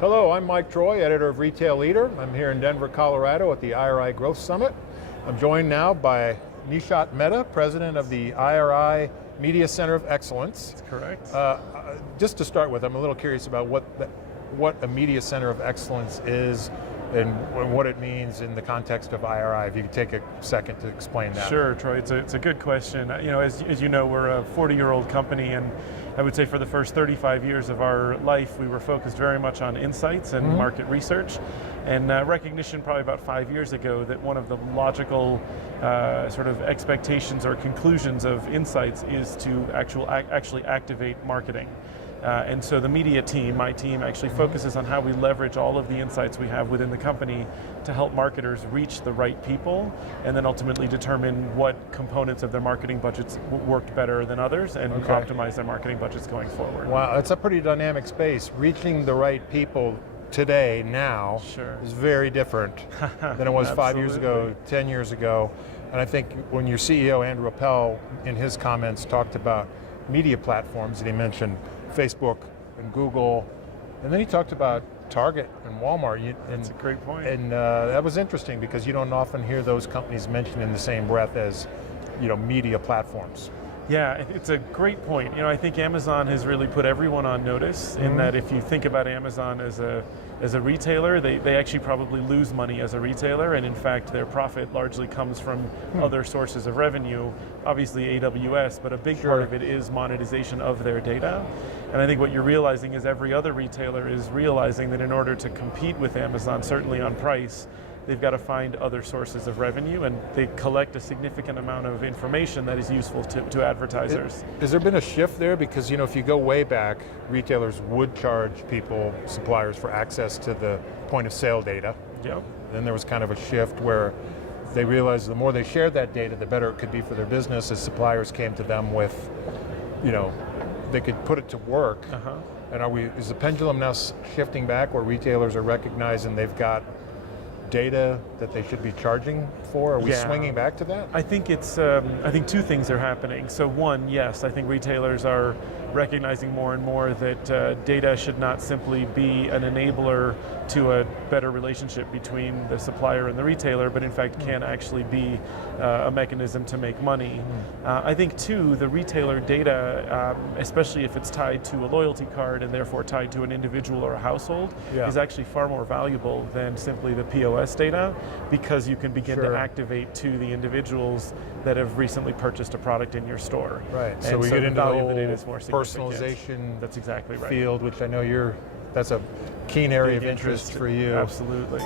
Hello, I'm Mike Troy, editor of Retail Leader. I'm here in Denver, Colorado at the IRI Growth Summit. I'm joined now by Nishat Mehta, president of the IRI Media Center of Excellence. That's correct. Just to start with, I'm a little curious about what a Media Center of Excellence is and what it means in the context of IRI. If you could take a second to explain that. Sure, Troy, it's a good question. You know, as you know, we're a 40-year-old company, and I would say for the first 35 years of our life, we were focused very much on insights and market research, and recognition probably about 5 years ago that one of the logical sort of expectations or conclusions of insights is to actually activate marketing. And so the media team, my team, actually focuses on how we leverage all of the insights we have within the company to help marketers reach the right people and then ultimately determine what components of their marketing budgets worked better than others and optimize their marketing budgets going forward. Wow, it's a pretty dynamic space. Reaching the right people today, now, is very different than it was 5 years ago, 10 years ago. And I think when your CEO, Andrew Appel, in his comments talked about media platforms, and he mentioned Facebook and Google, and then he talked about Target and Walmart. That's a great point. And that was interesting because you don't often hear those companies mentioned in the same breath as, you know, media platforms. Yeah, it's a great point. You know, I think Amazon has really put everyone on notice in that if you think about Amazon as a retailer, they actually probably lose money as a retailer, and in fact their profit largely comes from other sources of revenue, obviously AWS, but a big part of it is monetization of their data. And I think what you're realizing is every other retailer is realizing that in order to compete with Amazon, certainly on price, they've got to find other sources of revenue, and they collect a significant amount of information that is useful to advertisers. Has there been a shift there? Because, you know, if you go way back, retailers would charge people, suppliers, for access to the point of sale data. Yep. Then there was kind of a shift where they realized the more they shared that data, the better it could be for their business, as suppliers came to them with, you know, they could put it to work. And is the pendulum now shifting back where retailers are recognizing they've got data that they should be charging for? Are we swinging back to that? I think it's. I think two things are happening. So one, yes, I think retailers are recognizing more and more that data should not simply be an enabler to a better relationship between the supplier and the retailer, but in fact can actually be a mechanism to make money. I think two, the retailer data, especially if it's tied to a loyalty card and therefore tied to an individual or a household, is actually far more valuable than simply the POS data, because you can begin to activate to the individuals that have recently purchased a product in your store. Right, and so we get into the whole personalization That's exactly right. field, which I know that's a keen area of interest for you. Absolutely.